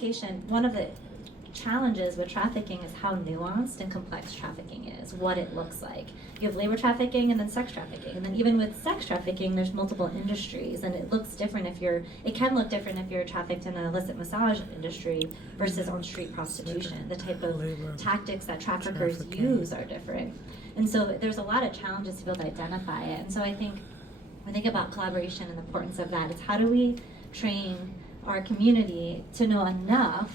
One of the challenges with trafficking is how nuanced and complex trafficking is, what it looks like. You have labor trafficking and then sex trafficking. And then even with sex trafficking, there's multiple industries, and it looks different it can look different if you're trafficked in an illicit massage industry versus on street prostitution. The type of tactics that traffickers use are different. And so there's a lot of challenges to be able to identify it. And so I think about collaboration and the importance of that. It's how do we train our community to know enough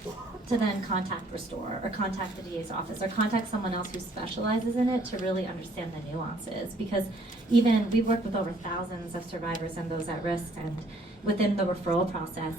to then contact Restore or contact the DA's office or contact someone else who specializes in it to really understand the nuances. Because even we've worked with over thousands of survivors and those at risk, and within the referral process,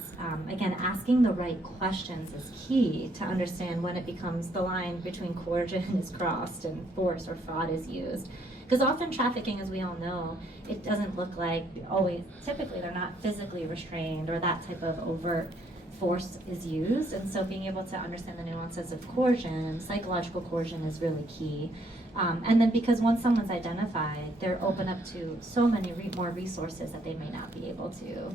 again, asking the right questions is key to understand when it becomes the line between coercion is crossed and force or fraud is used. Because often trafficking, as we all know, it doesn't look like always, typically they're not physically restrained or that type of overt force is used. And so being able to understand the nuances of coercion, psychological coercion is really key. And then because once someone's identified, they're open up to so many more resources that they may not be able to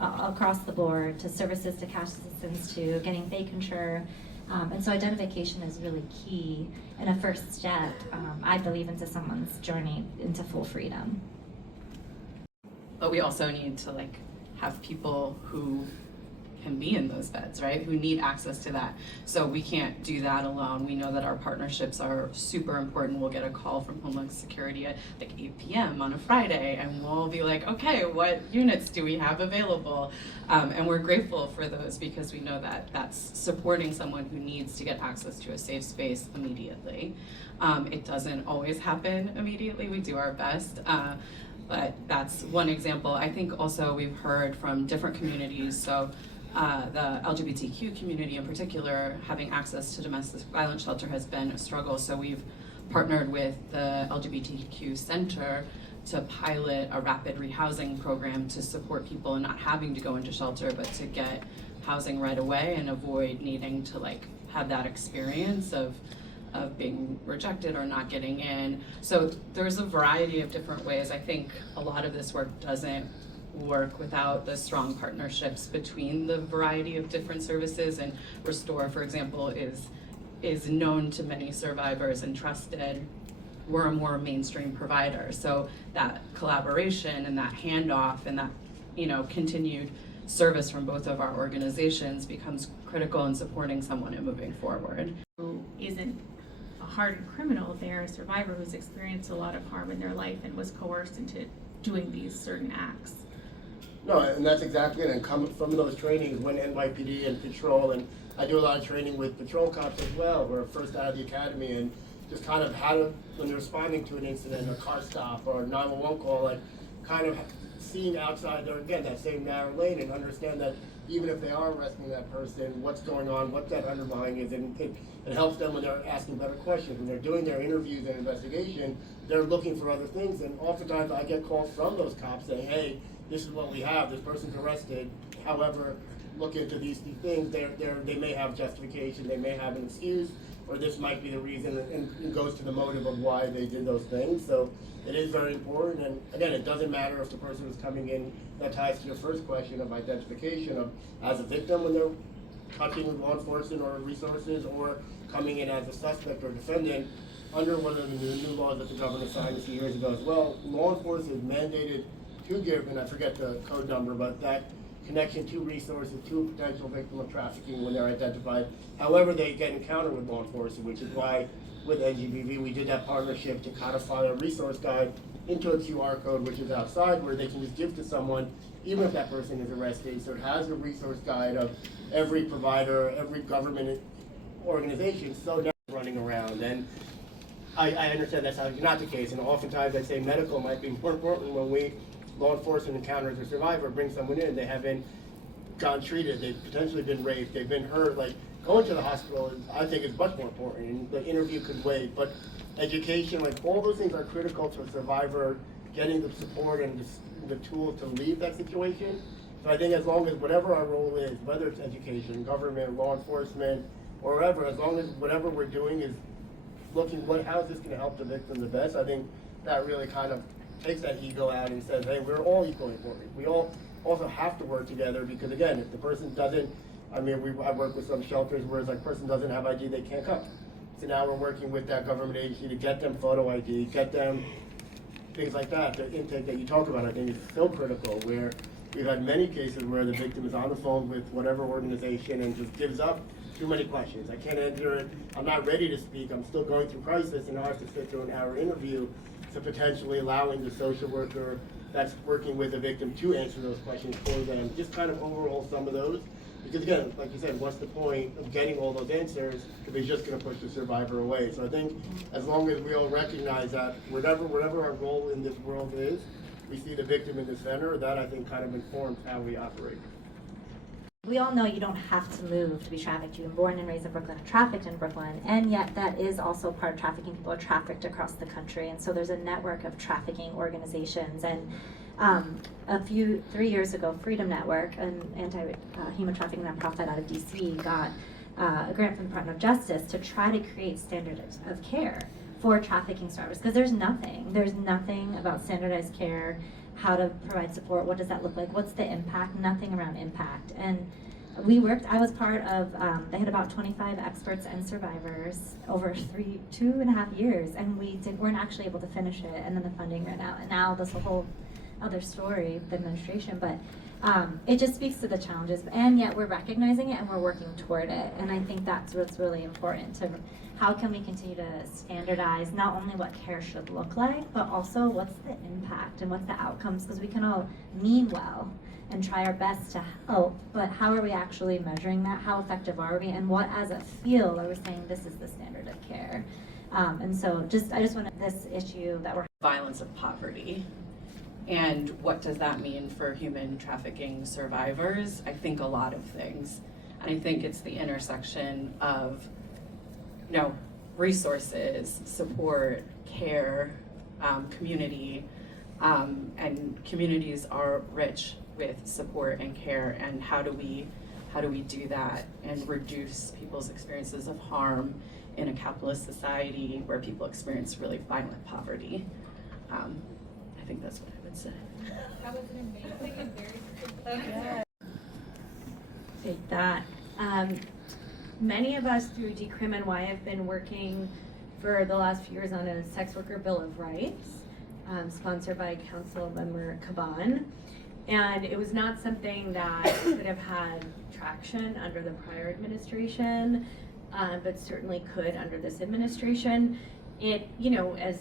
across the board, to services, to cash assistance, to getting fake insure. And so identification is really key and a first step, I believe, into someone's journey into full freedom. But we also need to have people who can be in those beds, right? Who need access to that. So we can't do that alone. We know that our partnerships are super important. We'll get a call from Homeland Security at 8 p.m. on a Friday, and we'll be like, okay, what units do we have available? And we're grateful for those because we know that that's supporting someone who needs to get access to a safe space immediately. It doesn't always happen immediately. We do our best. But that's one example. I think also we've heard from different communities, so the LGBTQ community in particular, having access to domestic violence shelter has been a struggle. So we've partnered with the LGBTQ Center to pilot a rapid rehousing program to support people in not having to go into shelter, but to get housing right away and avoid needing to have that experience of being rejected or not getting in. So there's a variety of different ways. I think a lot of this work doesn't work without the strong partnerships between the variety of different services, and Restore, for example, is known to many survivors and trusted. We're a more mainstream provider, so that collaboration and that handoff and that continued service from both of our organizations becomes critical in supporting someone and moving forward. Who isn't a hardened criminal, they're a survivor who's experienced a lot of harm in their life and was coerced into doing these certain acts. No, and that's exactly it. And coming from those trainings when NYPD and patrol, and I do a lot of training with patrol cops as well. We're first out of the academy, and just kind of how to, when they're responding to an incident, a car stop or a 911 call, kind of seeing outside there again, that same narrow lane, and understand that even if they are arresting that person, what's going on, what that underlying is, and it helps them when they're asking better questions. When they're doing their interviews and investigation, they're looking for other things, and oftentimes I get calls from those cops saying, hey, this is what we have, this person's arrested, however, look into these things, they may have justification, they may have an excuse, or this might be the reason, and it goes to the motive of why they did those things. So it is very important, and again, it doesn't matter if the person is coming in, that ties to your first question of identification of as a victim when they're touching law enforcement or resources, or coming in as a suspect or defendant, under one of the new laws that the governor signed a few years ago as well. Law enforcement is mandated to give, and I forget the code number, but that connection to resources to a potential victim of trafficking when they're identified. However, they get encountered with law enforcement, which is why with NGBV we did that partnership to codify a resource guide into a QR code, which is outside, where they can just give to someone, even if that person is arrested. So it has a resource guide of every provider, every government organization, so now running around. And I understand that's not the case, and oftentimes I say medical might be more important when law enforcement encounters a survivor, bring someone in, they haven't gotten treated, they've potentially been raped, they've been hurt. Going to the hospital, I think, is much more important, and the interview could wait. But education, all those things are critical to a survivor getting the support and the tool to leave that situation. So I think as long as whatever our role is, whether it's education, government, law enforcement, or wherever, as long as whatever we're doing is looking how is this going to help the victim the best, I think that really kind of takes that ego out and says, hey, we're all equally important. We all also have to work together, because again, if the person doesn't I mean, I work with some shelters where it's like, person doesn't have ID, they can't come. So now we're working with that government agency to get them photo ID, get them things like that. The intake that you talk about, I think, is so critical, where we've had many cases where the victim is on the phone with whatever organization and just gives up too many questions. I can't answer it, I'm not ready to speak, I'm still going through crisis, and I have to sit through an hour interview to potentially allowing the social worker that's working with the victim to answer those questions for them. Just kind of overhaul some of those. Because again, like you said, what's the point of getting all those answers if it's just going to push the survivor away? So I think as long as we all recognize that whatever our role in this world is, we see the victim in the center, that I think kind of informs how we operate. We all know you don't have to move to be trafficked. You've been born and raised in Brooklyn and trafficked in Brooklyn, and yet that is also part of trafficking. People are trafficked across the country, and so there's a network of trafficking organizations. And 3 years ago, Freedom Network, an anti-human trafficking nonprofit out of DC, got a grant from the Department of Justice to try to create standards of care for trafficking survivors, because there's nothing about standardized care, how to provide support, what does that look like, what's the impact, nothing around impact. And I was part of, they had about 25 experts and survivors over 2.5 years, and we weren't actually able to finish it, and then the funding ran out, and now this whole other story, the administration, but it just speaks to the challenges, and yet we're recognizing it and we're working toward it. And I think that's what's really important, to how can we continue to standardize not only what care should look like, but also what's the impact and what's the outcomes, because we can all mean well and try our best to help, but how are we actually measuring that? How effective are we? And what as a field are we saying this is the standard of care? And so I just wanted this issue that we're Violence of poverty. And what does that mean for human trafficking survivors? I think a lot of things. And I think it's the intersection of, resources, support, care, community, and communities are rich with support and care. And how do we do that and reduce people's experiences of harm in a capitalist society where people experience really violent poverty? I think that's what I would say. That was an amazing and very succinct answer. Take that. Many of us through Decrim NY have been working for the last few years on a sex worker bill of rights, sponsored by Council Member Caban. And it was not something that could have had traction under the prior administration, but certainly could under this administration. It, as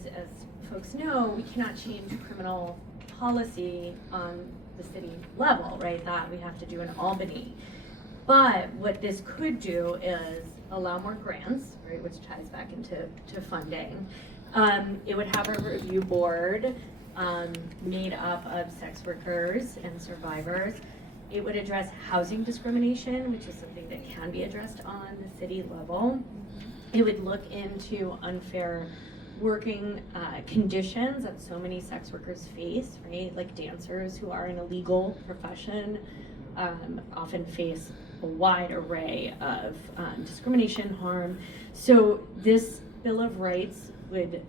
folks know, we cannot change criminal policy on the city level, right? That we have to do in Albany. But what this could do is allow more grants, right, which ties back into funding. It would have a review board made up of sex workers and survivors. It would address housing discrimination, which is something that can be addressed on the city level. It would look into unfair working conditions that so many sex workers face, right? Like dancers who are in a legal profession often face a wide array of discrimination, harm. So this Bill of Rights would,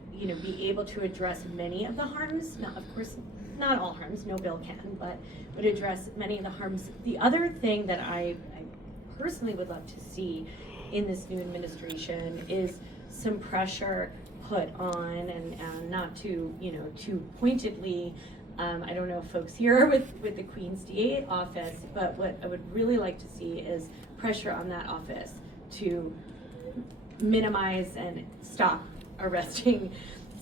be able to address many of the harms. Now, of course, not all harms, no bill can, but would address many of the harms. The other thing that I personally would love to see in this new administration is some pressure put on, and not too pointedly. I don't know if folks here with the Queen's DA office, but what I would really like to see is pressure on that office to minimize and stop arresting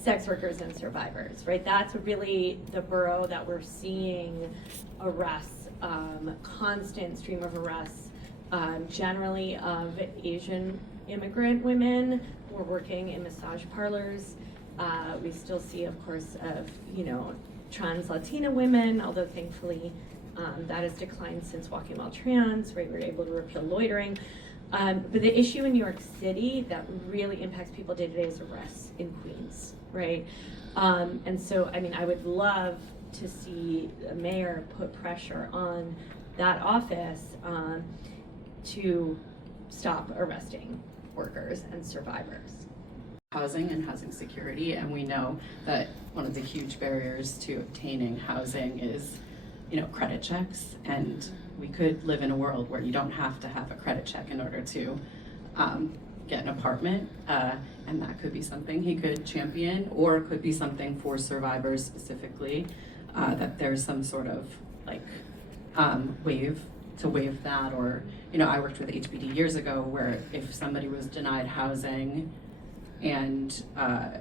sex workers and survivors, right? That's really the borough that we're seeing arrests, constant stream of arrests, generally of Asian immigrant women who are working in massage parlors. We still see, of course, of, trans Latina women, although thankfully that has declined since Walking While Trans, right? We're able to repeal loitering. But the issue in New York City that really impacts people day to day is arrests in Queens, right? And so, I would love to see the mayor put pressure on that office to stop arresting workers and survivors. Housing and housing security, and we know that one of the huge barriers to obtaining housing is, credit checks, and we could live in a world where you don't have to have a credit check in order to get an apartment, and that could be something he could champion, or it could be something for survivors specifically, that there's some sort of like waive that, or I worked with HPD years ago where if somebody was denied housing and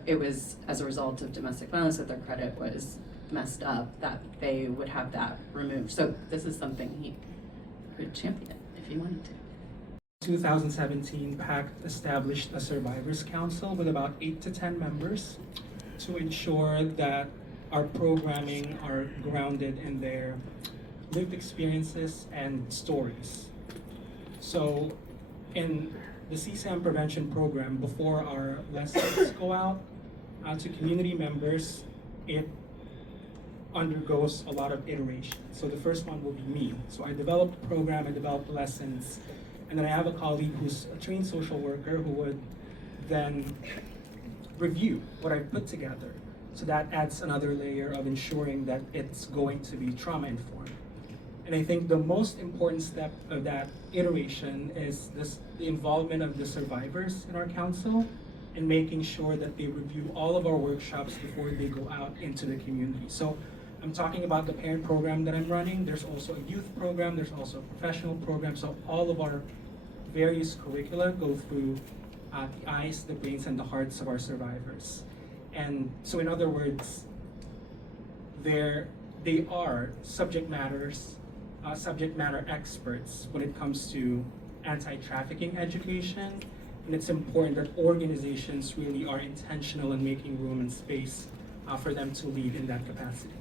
it was as a result of domestic violence that their credit was messed up, that they would have that removed. So this is something he could champion if he wanted to. 2017, PACT established a Survivors Council with about 8 to 10 members to ensure that our programming are grounded in their lived experiences and stories. So in the CSAM prevention program, before our lessons go out to community members, it undergoes a lot of iteration. So the first one will be me. So I developed the program, I developed lessons, and then I have a colleague who's a trained social worker who would then review what I've put together. So that adds another layer of ensuring that it's going to be trauma informed. And I think the most important step of that iteration is the involvement of the survivors in our council and making sure that they review all of our workshops before they go out into the community. So I'm talking about the parent program that I'm running. There's also a youth program. There's also a professional program. So all of our various curricula go through the eyes, the brains, and the hearts of our survivors. And so in other words, they are subject matter experts when it comes to anti-trafficking education. And it's important that organizations really are intentional in making room and space for them to lead in that capacity.